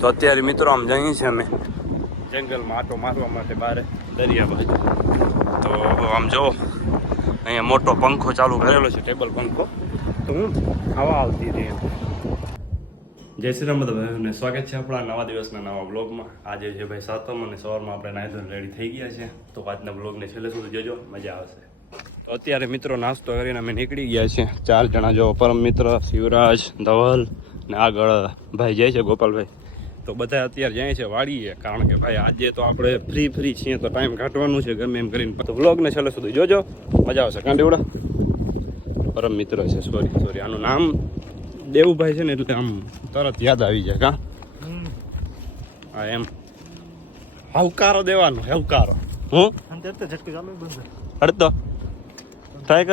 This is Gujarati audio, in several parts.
તો અત્યારે મિત્રો આમ જઈએ છીએ અમે જંગલમાં આટો મારવા માટે બહાર દરિયા બાજુ. તો આમ જો અહીંયા મોટો પંખો ચાલુ કરેલો છે, ટેબલ પંખો. તો હું હવા આવતી રહી. જય શ્રી રામ બધા ભાઈઓને સ્વાગત છે આપણા નવા દિવસના નવા બ્લોગમાં. આજે છે ભાઈ સાતમ અને સવારમાં આપણે નાહી ધોઈને રેડી થઈ ગયા છે. તો આજના બ્લોગને છેલ્લે સુધી જોજો, મજા આવશે. તો અત્યારે મિત્રો નાસ્તો કરીને અમે નીકળી ગયા છીએ 4 જણા. જો પરમ મિત્ર શિવરાજ, ધવલ ને આગળ ભાઈ જાય છે ગોપાલભાઈ. તો બધા અત્યારે જાય છે વાડીએ, કારણ કે ભાઈ આજે તો આપણે ફ્રી છીએ તો ટાઈમ કાઢવાનું છે ગમે એમ કરીને. તો વ્લોગને છેલ્લે સુધી જોજો, મજા આવશે. કાંડીવડા પરમ મિત્ર છે, સોરી આનું નામ દેવુભાઈ છે ને, એટલે આમ તરત યાદ આવી જાય. કા હા એમ હવકારો દેવાનો, હવકારો. હું અડતો ટ્રાય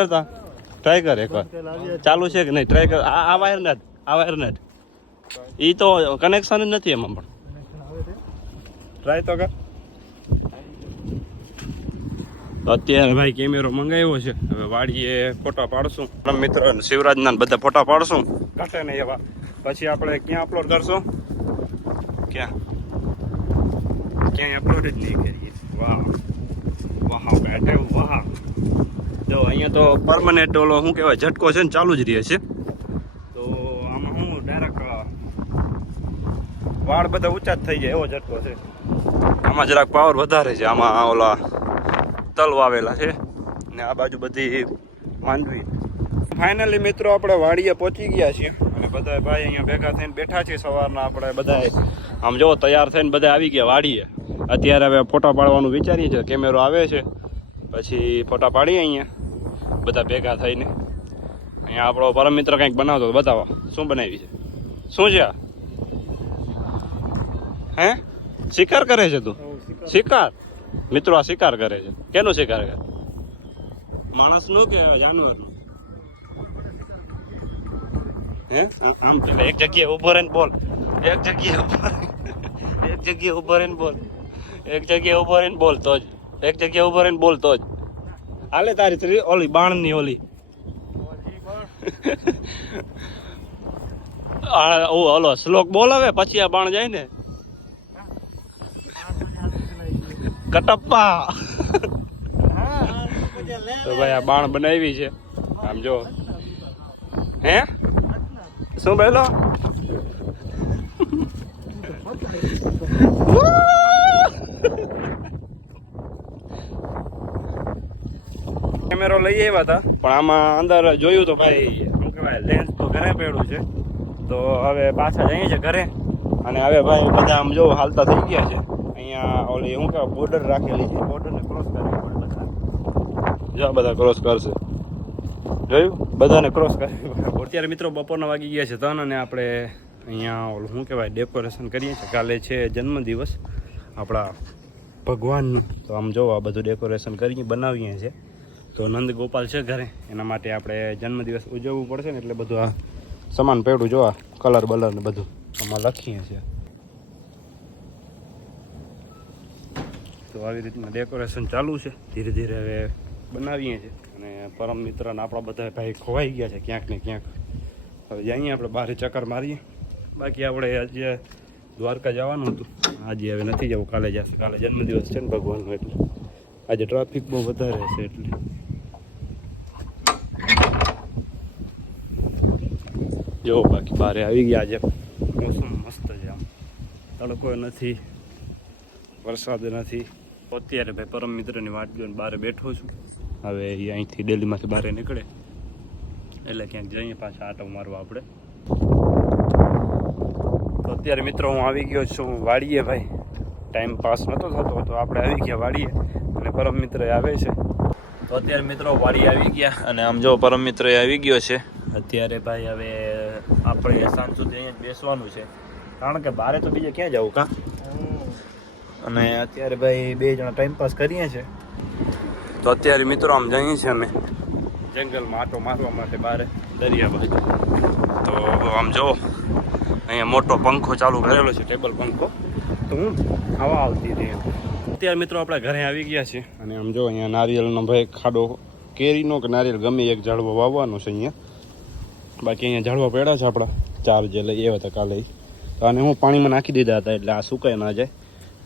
કર એકવાર. ચાલુ છે કે નહીં ટ્રાય કર. આ વાયર નેટ એ તો કનેક્શન જ નથી એમાં, પણ ટ્રાય તો કર. અત્યારે ભાઈ કેમેરો મંગાવ્યો છે, હવે વાડીએ ફોટા પાડશું. મિત્ર શિવરાજના બધા ફોટા પાડશું, ઘટે નહીં એવા. પછી આપણે ક્યાં અપલોડ કરશું? ક્યાંય અપલોડ જ નહીં કરીએ. વાહ બેઠે વાહ. જો અહીંયા તો પરમનન્ટ ઓલો શું કહેવાય ઝટકો છે ને, ચાલુ જ રહે છે. તો આમાં હું ડાયરેક્ટ વાળ બધા ઊંચા જ થઈ જાય એવો ઝટકો છે. આમાં જરાક પાવર વધારે છે. આમાં ઓલા તલ વાવેલા છે ને આ બાજુ બધી માંડવી. ફાઇનલી મિત્રો આપણે વાડીએ પહોંચી ગયા છીએ અને બધા ભાઈ અહીંયા ભેગા થઈને બેઠા છીએ. સવારના આપણે બધા આમ જો તૈયાર થઈને બધા આવી ગયા વાડીએ. અત્યારે હવે ફોટા પાડવાનું વિચારીએ છીએ. કેમેરો આવે છે, પછી ફોટા પાડીએ અહીંયા બધા ભેગા થઈને. અહીંયા આપણો પરમ મિત્ર કંઈક બનાવતો તો બતાવો. શું બનાવી છે? શું છે આ? હે શિકાર કરે છે તું? શિકાર મિત્રો આ શિકાર કરે છે. કેનો શિકાર કરે? માણસનું કે જાનવરનું? હે આમ એક જગ્યાએ ઉભો રહીને બોલ. એક જગ્યાએ ઉભો રહીને બોલ તો જ. એક જગ્યાએ ઉભો રહીને બોલ તો જ હાલે. તારી ઓલી બાણની ઓલી ઓલો શ્લોક બોલ હવે, પછી આ બાણ જાય ને. કટપ્પા. તો ભાઈ આ બાણ બનાવી છે આમ જો. હે શું બોલો? કેમેરો લઈ આવ્યા હતા, પણ આમાં અંદર જોયું તો ભાઈ શું કહેવાય લેન્સ તો ઘરે પડ્યું છે. તો હવે પાછા જઈએ છે ઘરે. અને હવે ભાઈ બધા આમ જો હાલતા થઈ ગયા છે. અહીંયા ઓલી શું કહેવાય બોર્ડર રાખેલી છે, બોર્ડરને ક્રોસ કરવી પડે બધા. જો બધા ક્રોસ કરશે, જોયું? બધાને ક્રોસ કરવી પડે. અત્યારે મિત્રો બપોરના વાગી ગયા છે 3 અને આપણે અહીંયા ઓલું શું કહેવાય ડેકોરેશન કરીએ છીએ. કાલે છે જન્મદિવસ આપણા ભગવાનનું. તો આમ જો આ બધું ડેકોરેશન કરીને બનાવીએ છીએ. તો નંદ ગોપાલ છે ઘરે, એના માટે આપણે જન્મદિવસ ઉજવવું પડશે ને, એટલે બધું આ સામાન પેડું જોવા કલર બલર ને બધું આમાં લખીએ છીએ. તો આવી રીતના ડેકોરેશન ચાલુ છે, ધીરે ધીરે હવે બનાવીએ છીએ. અને પરમ મિત્રને આપણા બધા ભાઈ ખોવાઈ ગયા છે ક્યાંક ને ક્યાંક. હવે જઈએ આપણે બહાર ચક્કર મારીએ. બાકી આપણે આજે દ્વારકા જવાનું હતું, આજે હવે નથી જવું, કાલે જશે. કાલે જન્મદિવસ છે ને ભગવાનનો, એટલે આજે ટ્રાફિક બહુ વધારે છે. એટલે જો બાકી બહાર આવી ગયા. આજે મોસમ મસ્ત છે, આમ તડકો નથી, વરસાદ નથી. અત્યારે ભાઈ પરમ મિત્રની વાટ જોઈને બહાર બેઠો છું. હવે એ અહીંથી દિલ્હીમાંથી બહાર નીકળે એટલે ક્યાંક જઈએ પાછા આટો મારવા આપણે. તો અત્યારે મિત્રો હું આવી ગયો છું વાડીએ. ભાઈ ટાઈમ પાસ નહોતો થતો, તો આપણે આવી ગયા વાડીએ અને પરમ મિત્ર આવે છે. તો અત્યારે મિત્રો વાડી આવી ગયા અને આમ જો પરમ મિત્ર આવી ગયો છે. અત્યારે ભાઈ હવે આપણે સાંજ સુધી અહીંયા જ બેસવાનું છે, કારણ કે બારે તો બીજે ક્યાં જવું કા. અને અત્યારે ભાઈ 2 જણા ટાઈમ પાસ કરીએ છીએ. તો અત્યારે મિત્રો આમ જઈએ છીએ અમે જંગલમાં આટો મારવા માટે બહાર દરિયા બાજુ. તો આમ જો અહીંયા મોટો પંખો ચાલુ કરેલો છે, ટેબલ પંખો. તો હું હવા આવતી રહી. અત્યારે મિત્રો આપણે ઘરે આવી ગયા છીએ અને આમ જો અહીંયા નારિયેળનો ભાઈ ખાડો, કેરીનો કે નારિયેળ ગમે એક ઝાડવો વાવવાનો છે અહીંયા. બાકી અહીંયા ઝાડવા પડ્યા છે આપણા 4 જે લઈ આવ્યા હતા કાલે. તો તો આને હું પાણીમાં નાખી દીધા હતા એટલે આ સુકાઈ ના જાય.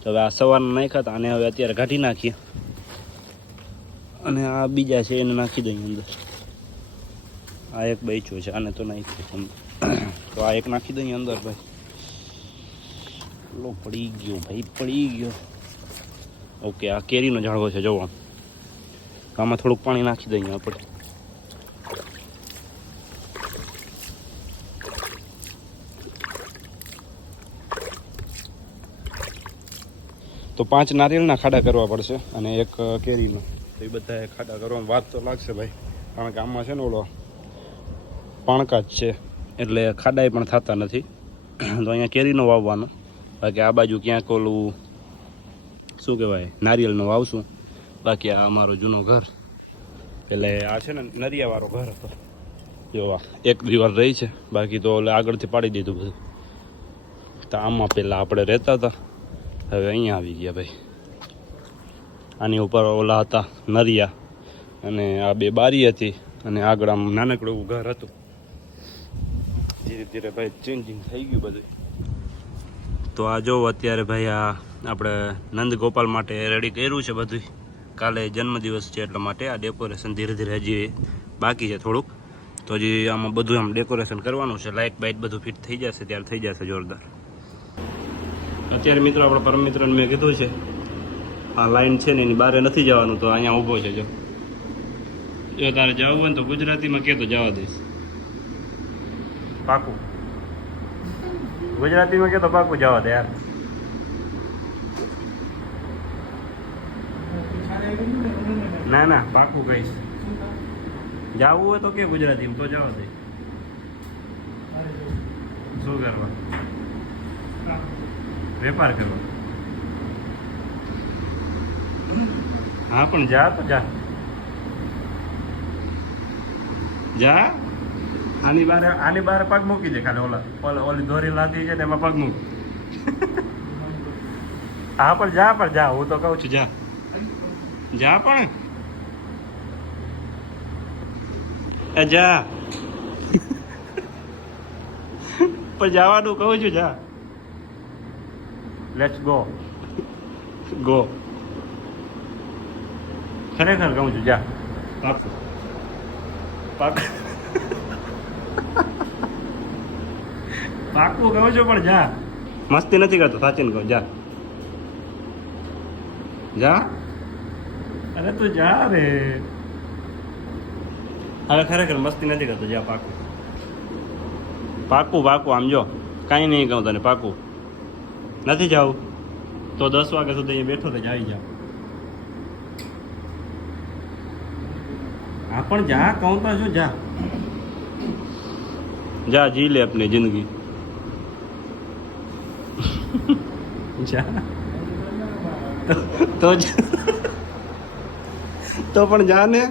તો હવે આ સવારના નાખ્યા હતા અને હવે અત્યારે કાઢી નાખીએ. અને આ બીજા છે એને નાખી દઈએ અંદર. આ એક બચ્યું છે, આને તો નાખી. તો આ એક નાખી દઈએ અંદર ભાઈ. લો પડી ગયો ભાઈ, પડી ગયો. ઓકે, આ કેરીનો ઝાડવો છે જોવા. આમાં થોડુંક પાણી નાખી દઈએ આપણે. તો 5 નારિયેળના ખાડા કરવા પડશે અને એક કેરીનો. તો એ બધા ખાડા કરવામાં વાર તો લાગશે ભાઈ, કારણ કે આમાં છે ને ઓલો પાણકા જ છે એટલે ખાડાય પણ થતા નથી. તો અહીંયા કેરીનો વાવવાનો, બાકી આ બાજુ ક્યાંક ઓલું શું કહેવાય નારિયેળનો વાવશું. બાકી આ અમારો જૂનો ઘર, એટલે આ છે ને નરિયાવાળો ઘર હતો જોવા, એક દિવાલ રહી છે, બાકી તો ઓલે આગળથી પાડી દીધું બધું. તો આમાં પહેલાં આપણે રહેતા હતા, હવે અહીંયા આવી ગયા ભાઈ. આની ઉપર ઓલા હતા નરિયા અને આ 2 બારી હતી અને આગળ આમ નાનકડું એવું ઘર હતું. ધીરે ધીરે ભાઈ ચેન્જિંગ થઈ ગયું બધું. તો આ જો અત્યારે ભાઈ આ આપણે નંદગોપાલ માટે રેડી કર્યું છે બધું. કાલે જન્મદિવસ છે એટલા માટે આ ડેકોરેશન ધીરે ધીરે હજી બાકી છે થોડુંક. તો હજી આમાં બધું આમ ડેકોરેશન કરવાનું છે. લાઇટ બાઇટ બધું ફિટ થઈ જશે ત્યારે થઈ જશે જોરદાર. અત્યારે મિત્રો આપણા પરમ મિત્રને મેં કીધું છે આ લાઈન છે ને એની બહાર નથી જવાનું, તો અહીંયા ઊભો છે. જો તારે જવું હોય ને તો ગુજરાતીમાં કહેતો જવા દઈશ. પાકું ગુજરાતીમાં કહેતો પાકું જવા દે યાર. ના ના પાકું કહીશ. જવું હોય તો કે ગુજરાતીમાં તો જવા દે. શું કરવા? વેપાર કરવા. હા પણ જા તો જા જા. આની બાર પગ મૂકી દે ખાલી. ઓલી દોરી લાદી છે ને એમાં પગ મૂક. હા પણ જા હું તો કહું છું જા પણ જા. પણ જવાનું કહું છું જા. Let's go. ખરેખર કહું છું જા. પાકું કહું છું પણ જા. મસ્તી નથી કરતો, સાચીને કહું જા. અરે તું જા રે. હવે ખરેખર મસ્તી નથી કરતો, જા. પાકું આમ જો કાંઈ નહીં કહું તને. પાકું નથી જાવું તો 10 વાગ્યા સુધી અહીંયા બેઠો તો આવી જાવ. હા પણ જા કહું તો શું જા જી લે આપની જિંદગી. જા તો પણ જા ને.